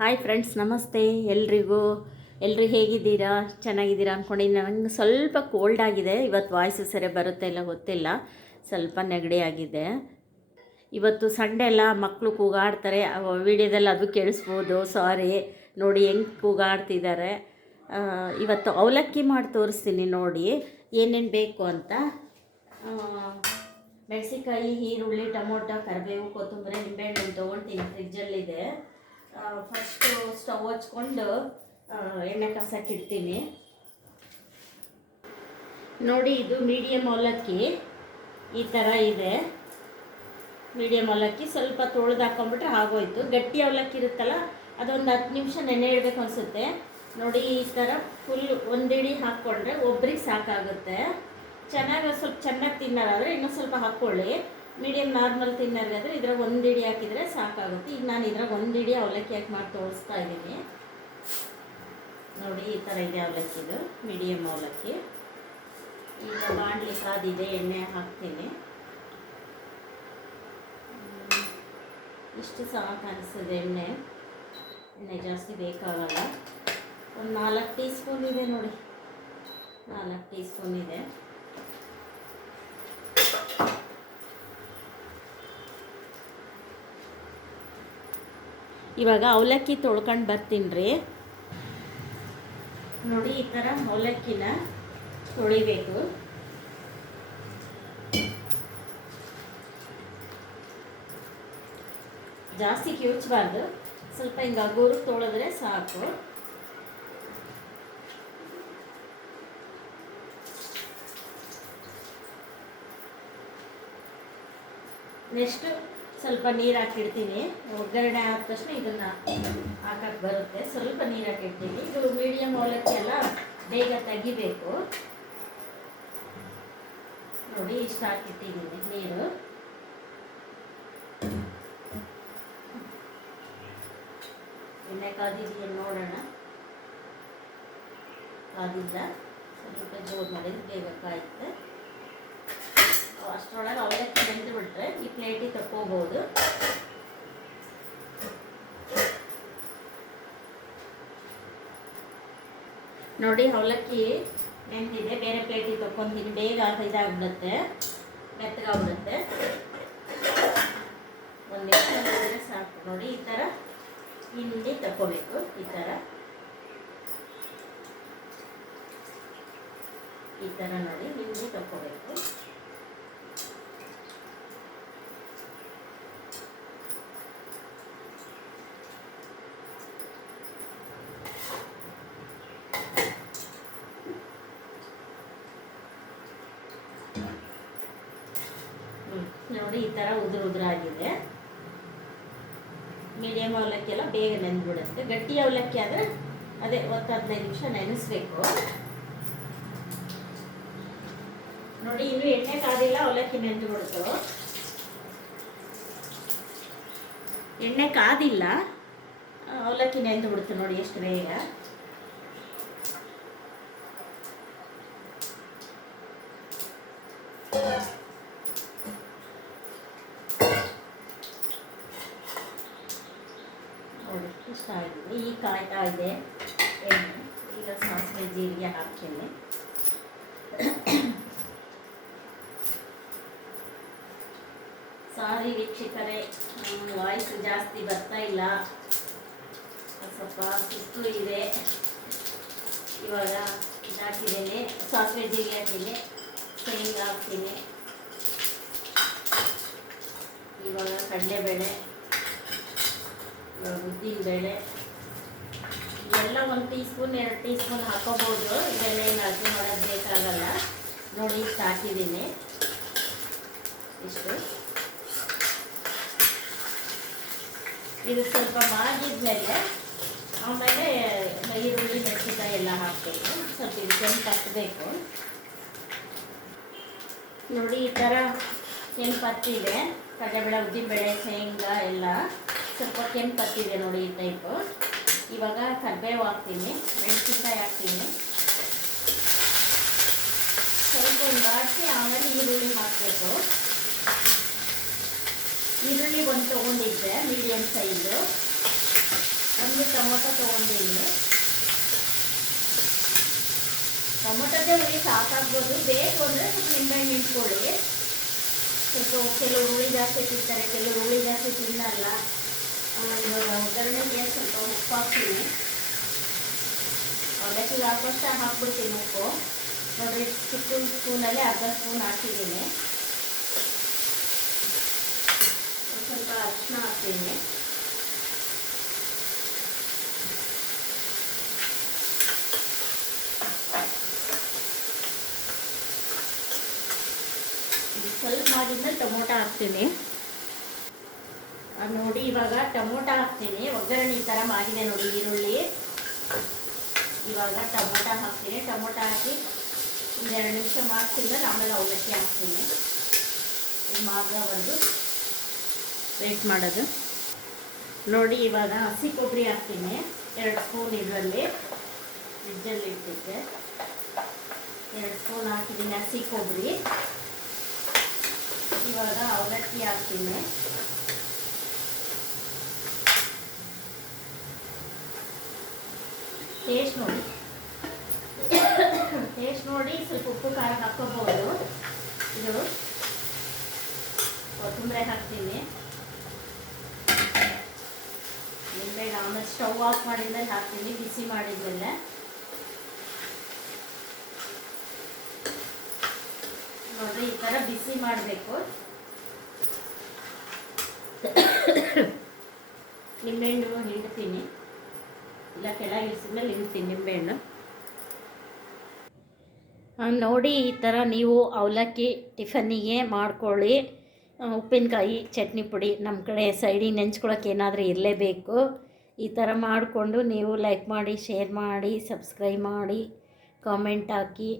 Hi friends, ನಮಸ್ತೆ ಎಲ್ರಿಗೂ. ಎಲ್ಲರೂ ಹೇಗಿದ್ದೀರಾ? ಚೆನ್ನಾಗಿದ್ದೀರಾ ಅಂದ್ಕೊಂಡಿದ್ದೀನಿ. ನನಗೆ ಸ್ವಲ್ಪ ಕೋಲ್ಡ್ ಆಗಿದೆ. ಇವತ್ತು ವಾಯ್ಸು ಸರಿ ಬರುತ್ತೆ ಇಲ್ಲ ಗೊತ್ತಿಲ್ಲ, ಸ್ವಲ್ಪ ನೆಗಡಿ ಆಗಿದೆ. ಇವತ್ತು ಸಂಡೇ ಎಲ್ಲ ಮಕ್ಕಳು ಕೂಗಾಡ್ತಾರೆ. ವಿಡಿಯೋದಲ್ಲಿ ಅದು ಕೇಳಿಸ್ಬೋದು. ಸಾರಿ, ನೋಡಿ ಹೆಂಗೆ ಕೂಗಾಡ್ತಿದ್ದಾರೆ. ಇವತ್ತು ಅವಲಕ್ಕಿ ಮಾಡಿ ತೋರಿಸ್ತೀನಿ ನೋಡಿ ಏನೇನು ಬೇಕು ಅಂತ. ಮೆಣಸಿನ್ಕಾಯಿ, ಈರುಳ್ಳಿ, ಟೊಮೊಟೊ, ಕರಿಬೇವು, ಕೊತ್ತಂಬರಿ, ನಿಂಬೆಹಣ್ಣು ತೊಗೊಳ್ತೀನಿ, ಫ್ರಿಜ್ಜಲ್ಲಿದೆ. ಫಸ್ಟು ಸ್ಟವ್ ಹಚ್ಕೊಂಡು ಎಣ್ಣೆ ಕಾಸಕ್ಕೆ ಇಡ್ತೀನಿ. ನೋಡಿ, ಇದು ಮೀಡಿಯಮ್ ಅವಲಕ್ಕಿ ಈ ಥರ ಇದೆ. ಮೀಡಿಯಮ್ ಅವಲಕ್ಕಿ ಸ್ವಲ್ಪ ತೊಳೆದು ಹಾಕೊಂಡ್ಬಿಟ್ರೆ ಆಗೋಯ್ತು. ಗಟ್ಟಿ ಅವಲಕ್ಕಿ ಇರುತ್ತಲ್ಲ, ಅದೊಂದು 10 ನಿಮಿಷ ನೆನೆ ಇಡಬೇಕು ಅನಿಸುತ್ತೆ. ನೋಡಿ, ಈ ಥರ ಫುಲ್ ಒಂದಿಡಿ ಹಾಕ್ಕೊಂಡ್ರೆ ಒಬ್ರಿಗೆ ಸಾಕಾಗುತ್ತೆ. ಸ್ವಲ್ಪ ಚೆನ್ನಾಗಿ ತಿನ್ನೋರಾದರೆ ಇನ್ನೂ ಸ್ವಲ್ಪ ಹಾಕ್ಕೊಳ್ಳಿ. ಮೀಡಿಯಮ್ ನಾರ್ಮಲ್ ತಿನ್ನೋರಿಗಾದರೆ ಇದ್ರಾಗ ಒಂದಿಡಿ ಹಾಕಿದರೆ ಸಾಕಾಗುತ್ತೆ. ಈಗ ನಾನು ಇದ್ರಾಗ ಒಂದಿಡಿ ಅವಲಕ್ಕಿ ಹಾಕಿ ಮಾಡಿ ತೋರಿಸ್ತಾ ಇದ್ದೀನಿ. ನೋಡಿ, ಈ ಥರ ಇದೆ ಅವಲಕ್ಕಿದು, ಮೀಡಿಯಮ್ ಅವಲಕ್ಕಿ. ಈಗ ಬಾಣಲಿ ಕಾದಿದೆ, ಎಣ್ಣೆ ಹಾಕ್ತೀನಿ. ಇಷ್ಟು ಸಾಕು ಅನಿಸ್ತದೆ ಎಣ್ಣೆ ಜಾಸ್ತಿ ಬೇಕಾಗಲ್ಲ. ಒಂದು 4 ಟೀ ಸ್ಪೂನ್ ಇದೆ ನೋಡಿ, 4 ಟೀ ಸ್ಪೂನ್ ಇದೆ. ಇವಾಗ ಅವಲಕ್ಕಿ ತೊಳ್ಕೊಂಡು ಬರ್ತೀನಿ ರೀ. ನೋಡಿ, ಈ ಥರ ಅವಲಕ್ಕಿನ ತೊಳಿಬೇಕು. ಜಾಸ್ತಿ ಕಿವುಚಬಾರ್ದು, ಸ್ವಲ್ಪ ಹಿಂಗೆ ಅಗೋರು ತೊಳೆದ್ರೆ ಸಾಕು. ನೆಕ್ಸ್ಟು ಸ್ವಲ್ಪ ನೀರು ಹಾಕಿಡ್ತೀನಿ. ಒಗ್ಗರಣೆ ಆದ ತಕ್ಷಣ ಇದನ್ನು ಹಾಕಕ್ಕೆ ಬರುತ್ತೆ. ಸ್ವಲ್ಪ ನೀರು ಹಾಕಿಡ್ತೀನಿ. ಇದು ಮೀಡಿಯಮ್ ಅವಲಕ್ಕಿ ಎಲ್ಲ ಬೇಗ ತೆಗಿಬೇಕು. ನೋಡಿ, ಇಷ್ಟು ಹಾಕಿಟ್ಟಿದ್ದೀನಿ ನೀರು. ಎಣ್ಣೆ ಕಾದಿದೆಯಾ ನೋಡೋಣ. ಕಾದಿಲ್ಲ, ಸ್ವಲ್ಪ ಜೋರು ಮಾಡಿದ್ರೆ ಬೇಗ ಕಾಯುತ್ತೆ. ಅಷ್ಟರೊಳಗೆ ಅವಲಕ್ಕಿ ಬೆಂದು ಬಿಟ್ರೆ ಈ ಪ್ಲೇಟಿಗೆ ತಕ್ಕೋಬೋದು. ನೋಡಿ, ಅವಲಕ್ಕಿ ನೆಂದಿದೆ. ಬೇರೆ ಪ್ಲೇಟಿಗೆ ತಕ್ಕೊತೀನಿ. ಬೇಗ ಇದಾಗ್ಬಿಡುತ್ತೆ, ಮೆತ್ತಗಾಗ್ಬಿಡುತ್ತೆ. ಒಂದು ನಿಮಿಷ ನೋಡಿದ್ರೆ ಸಾಕು. ನೋಡಿ, ಈ ಥರ ಹಿಂಡಿ ತಕ್ಕೋಬೇಕು. ಈ ಥರ ನೋಡಿ ಹಿಂಡಿ ತಕ್ಕೋಬೇಕು. ನೋಡಿ, ಈ ಥರ ಉದುರಾಗಿದೆ. ಮೀಡಿಯಮ್ ಅವಲಕ್ಕಿ ಎಲ್ಲ ಬೇಗ ನೆಂದ್ಬಿಡುತ್ತೆ. ಗಟ್ಟಿ ಅವಲಕ್ಕಿ ಆದರೆ ಅದೇ 10-15 ನಿಮಿಷ ನೆನೆಸ್ಬೇಕು. ನೋಡಿ, ಇನ್ನೂ ಎಣ್ಣೆ ಕಾದಿಲ್ಲ, ಅವಲಕ್ಕಿ ನೆಂದ್ಬಿಡ್ತು. ಎಣ್ಣೆ ಕಾದಿಲ್ಲ, ಅವಲಕ್ಕಿ ನೆಂದ್ಬಿಡ್ತು. ನೋಡಿ ಎಷ್ಟು ಬೇಗ. ನೋಡಿ, ಇಷ್ಟ ಆಗಿದೆ. ಈಗ ಕಾಯ್ತಾ ಇದೆ ಎಣ್ಣೆ. ಈಗ ಸಾಸಿವೆ ಜೀರಿಗೆ ಹಾಕ್ತೀನಿ. ಸಾರಿ ವೀಕ್ಷಕರೇ, ವಾಯ್ಸ್ ಜಾಸ್ತಿ ಬರ್ತಾ ಇಲ್ಲ, ಸ್ವಲ್ಪ ಸುಸ್ತು ಇದೆ. ಇವಾಗ ಹಾಕಿದ್ದೀನಿ, ಸಾಸಿವೆ ಜೀರಿಗೆ ಹಾಕಿದ್ದೀನಿ, ಶೇಂಗಾ ಹಾಕ್ತೀನಿ. ಇವಾಗ ಕಡಲೆಬೇಳೆ, ಉದ್ದಿನಬೇಳೆ ಎಲ್ಲ 1 ಟೀ ಸ್ಪೂನ್ 2 ಟೀ ಸ್ಪೂನ್ ಹಾಕೋಬೋದು. ಇದೆಲ್ಲ ಏನು ಅಡುಗೆ ಮಾಡೋದು ಬೇಕಾಗಲ್ಲ. ನೋಡಿ, ಇಷ್ಟು ಹಾಕಿದ್ದೀನಿ. ಇಷ್ಟು ಇದು ಸ್ವಲ್ಪ ಮಾಗಿದ್ಮೇಲೆ ಆಮೇಲೆ ಈರುಳ್ಳಿ, ಮೆಣಸಿನ್ಕಾಯಿ ಎಲ್ಲ ಹಾಕಬೇಕು. ಸ್ವಲ್ಪ ಇದು ಕೆಂಪು ಹತ್ತಬೇಕು. ನೋಡಿ, ಈ ಥರ ಕೆಂಪು ಹತ್ತಿದೆ. ಕಡಲೆಬೇಳೆ, ಉದ್ದಿನಬೇಳೆ, ಶೇಂಗಾ ಎಲ್ಲ ಸ್ವಲ್ಪ ಕೆಂಪು ಹತ್ತಿದೆ ನೋಡಿ, ಈ ಟೈಪು. ಇವಾಗ ಕರಿಬೇವು ಹಾಕ್ತೀನಿ, ಮೆಣಸಿನ್ಕಾಯಿ ಹಾಕ್ತೀನಿ. ಸ್ವಲ್ಪ ಬಾಡಿಸಿ ಆಮೇಲೆ ಈರುಳ್ಳಿ ಹಾಕಬೇಕು. ಈರುಳ್ಳಿ ಒಂದು ತೊಗೊಂಡಿದ್ದೆ, ಮೀಡಿಯಮ್ ಸೈಜು. ಒಂದು ಟೊಮೊಟೊ ತೊಗೊಂಡಿದ್ದೀನಿ. ಟೊಮೊಟೊದೇ ಹುಳಿ ಸಾಕಾಗ್ಬೋದು, ಬೇಕು ಅಂದರೆ ಸ್ವಲ್ಪ ನಿಂಬೆಹಣ್ಣು ನಿಂತ್ಕೊಳ್ಳಿ. ಸ್ವಲ್ಪ ಕೆಲವರು ಹುಳಿ ಜಾಸ್ತಿ ತಿಂತಾರೆ, ಕೆಲವರು ಹುಳಿ ಜಾಸ್ತಿ ತಿನ್ನಲ್ಲ. ಇವಾಗ ಒಗ್ಗರಣೆಗೆ ಸ್ವಲ್ಪ ಉಪ್ಪು ಹಾಕ್ತೀನಿ. ಅವಲಕ್ಕಿಗೆ ಹಾಕೋಷ್ಟು ಹಾಕ್ಬಿಡ್ತೀನಿ ಉಪ್ಪು. ನೋಡಿರಿ, ಚಿಕ್ಕ ಸ್ಪೂನಲ್ಲಿ ಅರ್ಧ ಸ್ಪೂನ್ ಹಾಕಿದ್ದೀನಿ. ಸ್ವಲ್ಪ ಅರಿಶಿನ ಹಾಕ್ತೀನಿ. ಸ್ವಲ್ಪ ಮಾಡಿದ್ಮೇಲೆ ಟೊಮೊಟೊ ಹಾಕ್ತೀನಿ. ನೋಡಿ, ಇವಾಗ ಟೊಮೊಟೊ ಹಾಕ್ತೀನಿ. ಒಗ್ಗರಣೆ ಈ ಥರ ಆಗಿದೆ ನೋಡಿ, ಈರುಳ್ಳಿ. ಇವಾಗ ಟೊಮೊಟೊ ಹಾಕ್ತೀನಿ. ಟೊಮೊಟೊ ಹಾಕಿ ಒಂದು 2 ನಿಮಿಷ ಮಾಡ್ತಿದ್ಮೇಲೆ ಆಮೇಲೆ ಅವಲಕ್ಕಿ ಹಾಕ್ತೀನಿ. ಇದು ಮಾಗ ಬಂದು ವೇಟ್ ಮಾಡೋದು ನೋಡಿ. ಇವಾಗ ಹಸಿ ಕೊಬ್ಬರಿ ಹಾಕ್ತೀನಿ, 2 ಸ್ಪೂನ್. ಇದರಲ್ಲಿ ಫ್ರಿಜ್ಜಲ್ಲಿ ಇಟ್ಟಿದ್ದೆ, 2 ಸ್ಪೂನ್ ಹಾಕಿದ್ದೀನಿ ಹಸಿ ಕೊಬ್ಬರಿ. ಇವಾಗ ಅವಲಕ್ಕಿ ಹಾಕ್ತೀನಿ. ಟೇಸ್ಟ್ ನೋಡಿ ಸ್ವಲ್ಪ ಉಪ್ಪು ಖಾರ ಹಾಕ್ಕೋಬೋದು. ಇದು ಕೊತ್ತಂಬರಿ ಹಾಕ್ತೀನಿ. ನಿಂಬೆಹಣ್ಣು ಆಮೇಲೆ ಸ್ಟವ್ ಆಫ್ ಮಾಡಿದ್ಮೇಲೆ ಹಾಕ್ತೀನಿ, ಬಿಸಿ ಮಾಡಿದ್ಮೇಲೆ. ನೋಡಿರಿ, ಈ ಥರ ಬಿಸಿ ಮಾಡಬೇಕು. ನಿಂಬೆಹಣ್ಣು ಹಿಂಡ್ತೀನಿ, ಇಲ್ಲ ಕೆಳಗೆ ಇಳಿಸಿದ್ಮೇಲೆ ಹಿಂಡ್ತೀನಿ ನಿಂಬೆಹಣ್ಣು. ನೋಡಿ, ಈ ಥರ ನೀವು ಅವಲಕ್ಕಿ ಟಿಫನ್ನಿಗೆ ಮಾಡ್ಕೊಳ್ಳಿ. ಉಪ್ಪಿನಕಾಯಿ, ಚಟ್ನಿ ಪುಡಿ ನಮ್ಮ ಕಡೆ ಸೈಡಿಗೆ ನೆಂಚ್ಕೊಳ್ಳೋಕೆ ಏನಾದರೂ ಇರಲೇಬೇಕು. ಈ ಥರ ಮಾಡಿಕೊಂಡು ನೀವು ಲೈಕ್ ಮಾಡಿ, ಶೇರ್ ಮಾಡಿ, ಸಬ್ಸ್ಕ್ರೈಬ್ ಮಾಡಿ, ಕಾಮೆಂಟ್ ಹಾಕಿ.